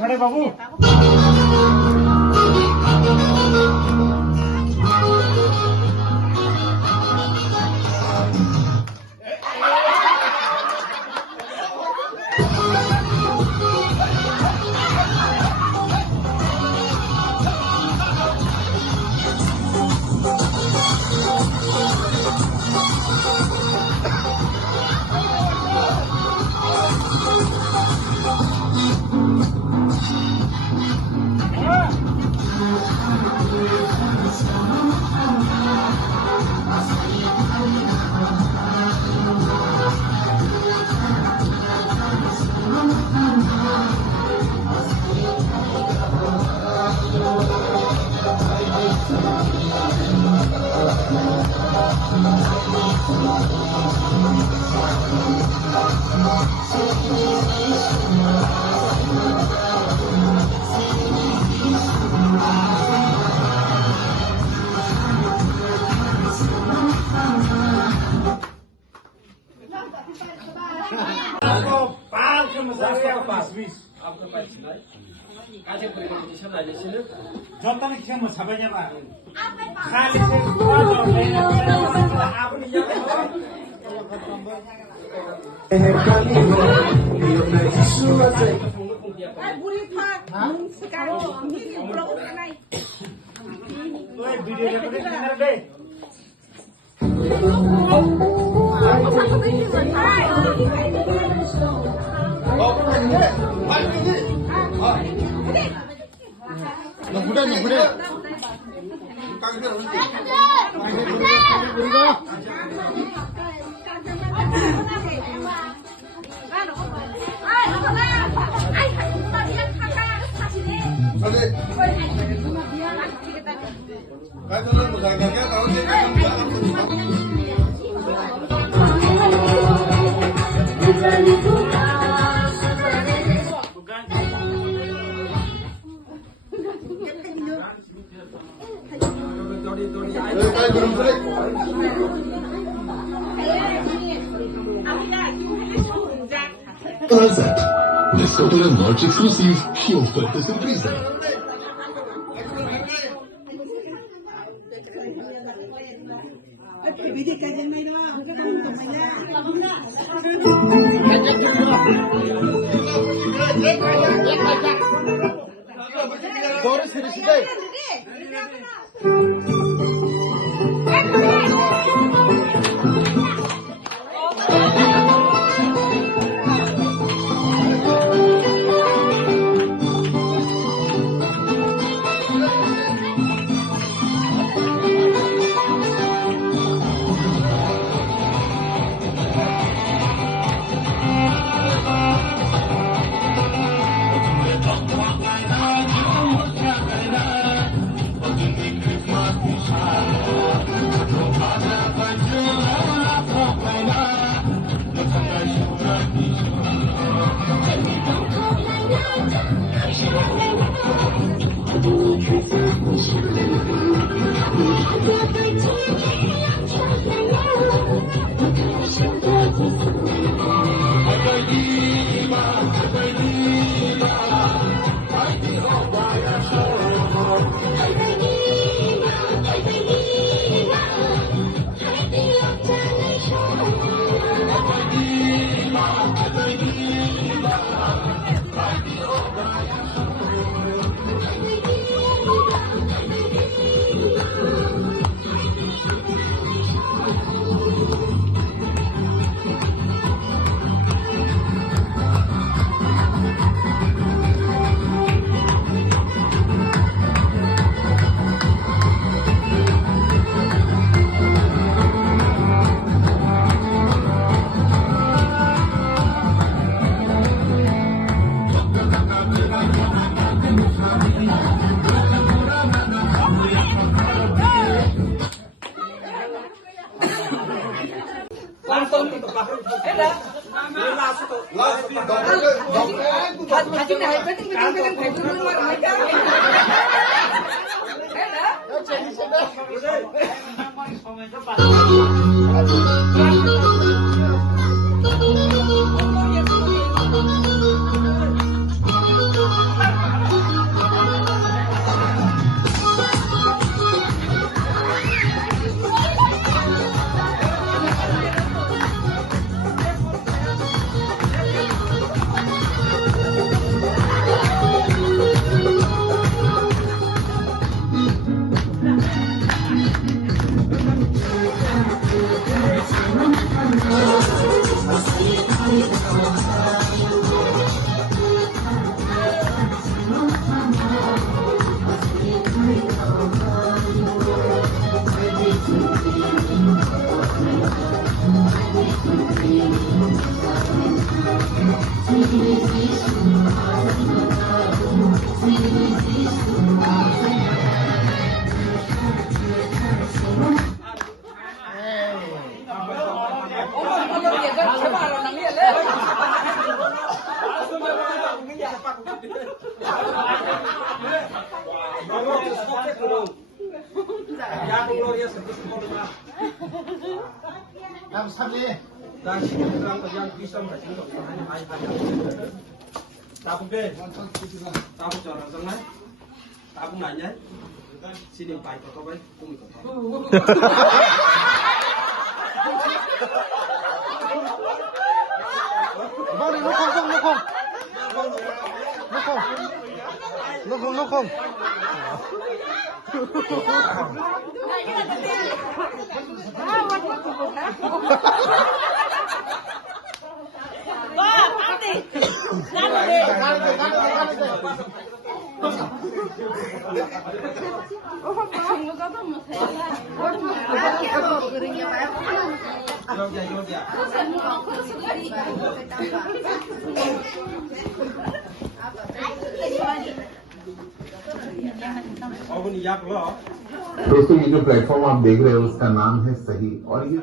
खड़े बाबू Jontan kian musabanya pak. Kali Descobre a Norte Exclusive e oferta surpresa. दोस्तों ये जो प्लेटफॉर्म आप देख रहे हो उसका नाम है सही और ये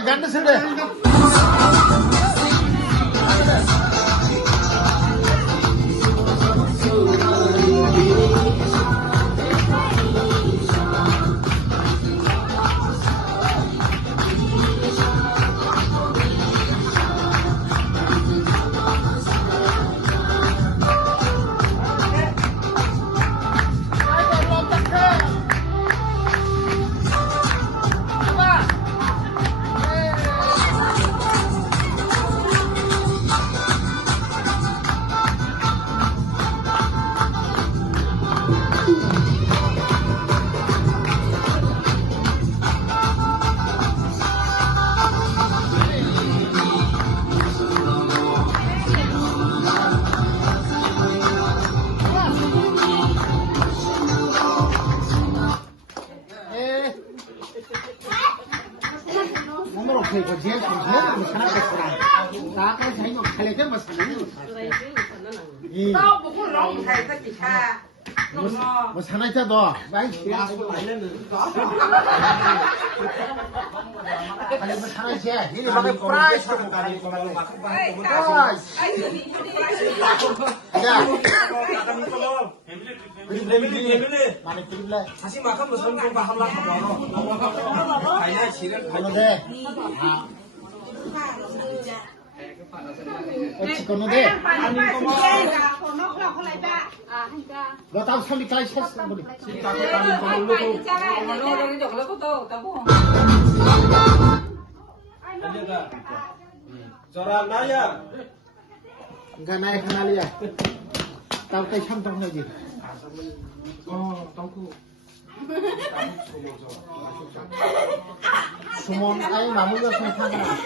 गंड से tao cũng lòng thầy ta chỉ kha 뭐 사나이다 너 많이 아니 뭐 사나이지 이리 막에 프라이스 야 많이 드릴래 다시 막하면 선공과 함락하고 가야 지를 건너대 어찌 건너대 너 다음 3위까지 쳤어 우리 저라 나야 그러니까 나의 카날이야 tao tay xăm trong này gì 수몬 아이 나무가 생각나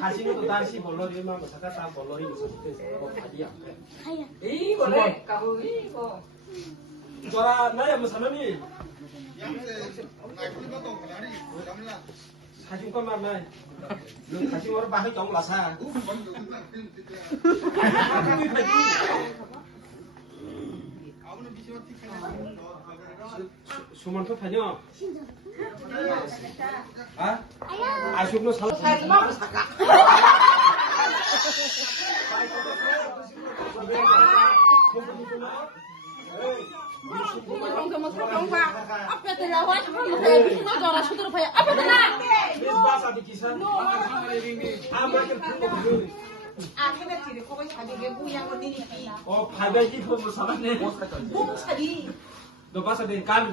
다시는 또 다시 벌러리만 사다 다 벌러리 이거 래 까부 이거 저라 나야 뭐 사람이 사진 것만 나 사진 거로 바로 좀 라사 수만 또 파냐 아 아쉽노 살 너 봤어 내 감.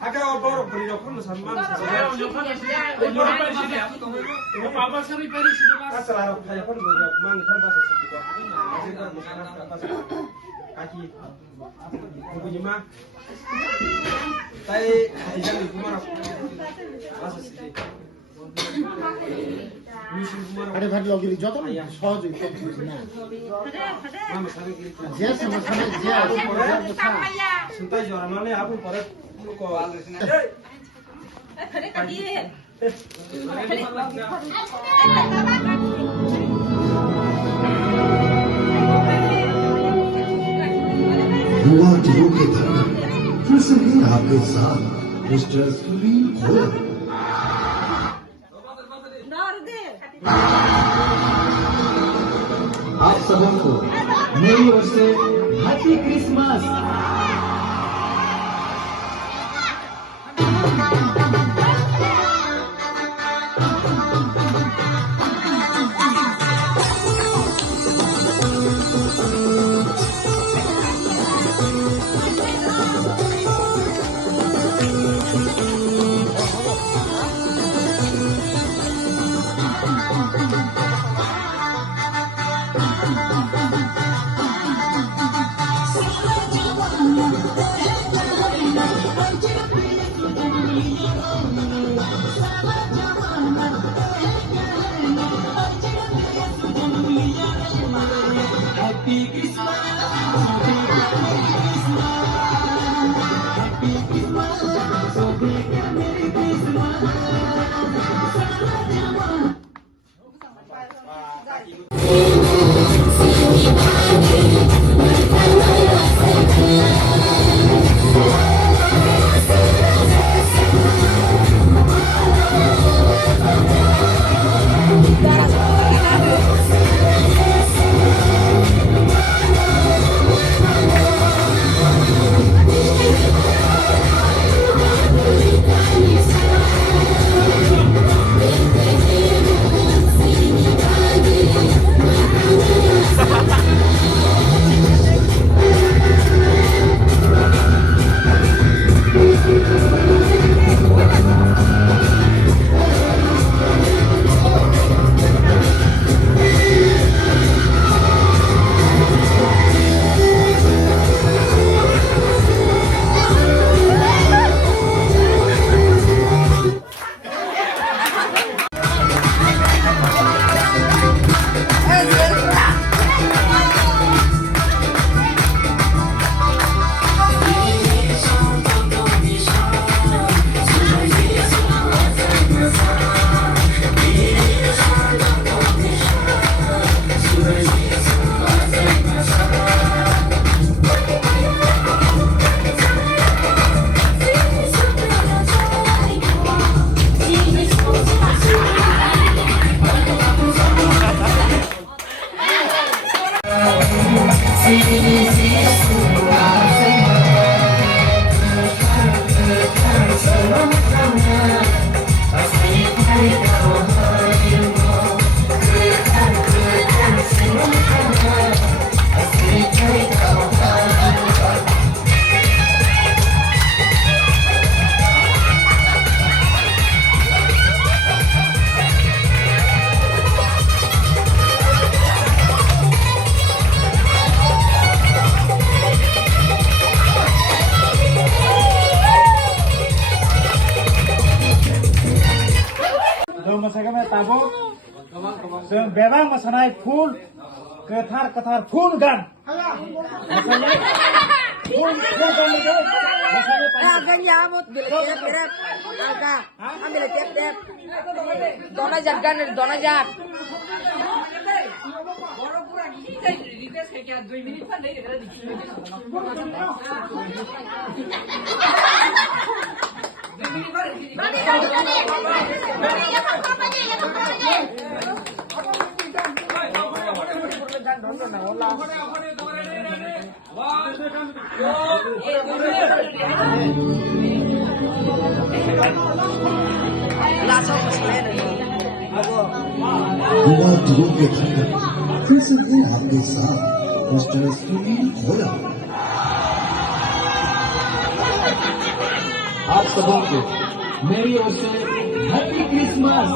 아까 바로 버리려 풀로 삼만. 아싸라 가야 버리고 그만 던져서 쓰고. 아기 누구니 마? 따이 이장이 구마라. 와서 쓰지. 아래 가지 여기 저도 서져 있고 그러나 제 sama sama 제 아주 버려 진짜 저러면은 아부 버려 거 알으시네. 그래 가지 युवा दिनों के धर्म फिर से है आपके साथ मिस्टर सुनील गोयल आप सबको मेरी ओर से हैप्पी क्रिसमस जों मोसागोन ताबो जों बेबा मोसानाय फुल गोथार गोथार फुल गान मोसायो फुल गान मोसायो Ganyamot, bilip-bilip, alga, ang bilip-bilip. Dona jag gan, dona jag. हुआ ध्रुव के घर पर फिर से है आपके साथ मिस्टर सुनील खोला। आप सबों को मेरी ओर से हैप्पी क्रिसमस।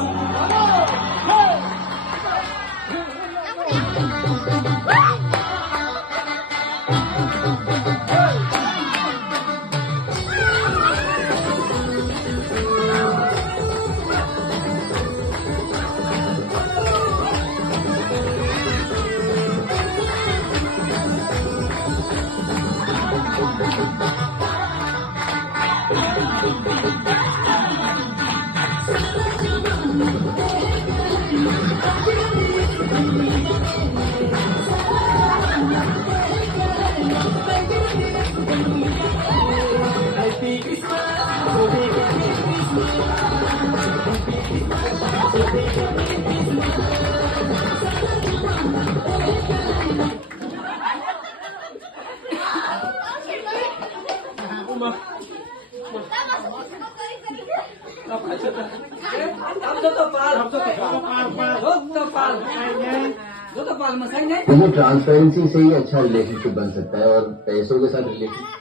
देखिए ट्रांसपेरेंसी से ही अच्छा रिलेशनशिप बन सकता है और पैसों के साथ रिलेशन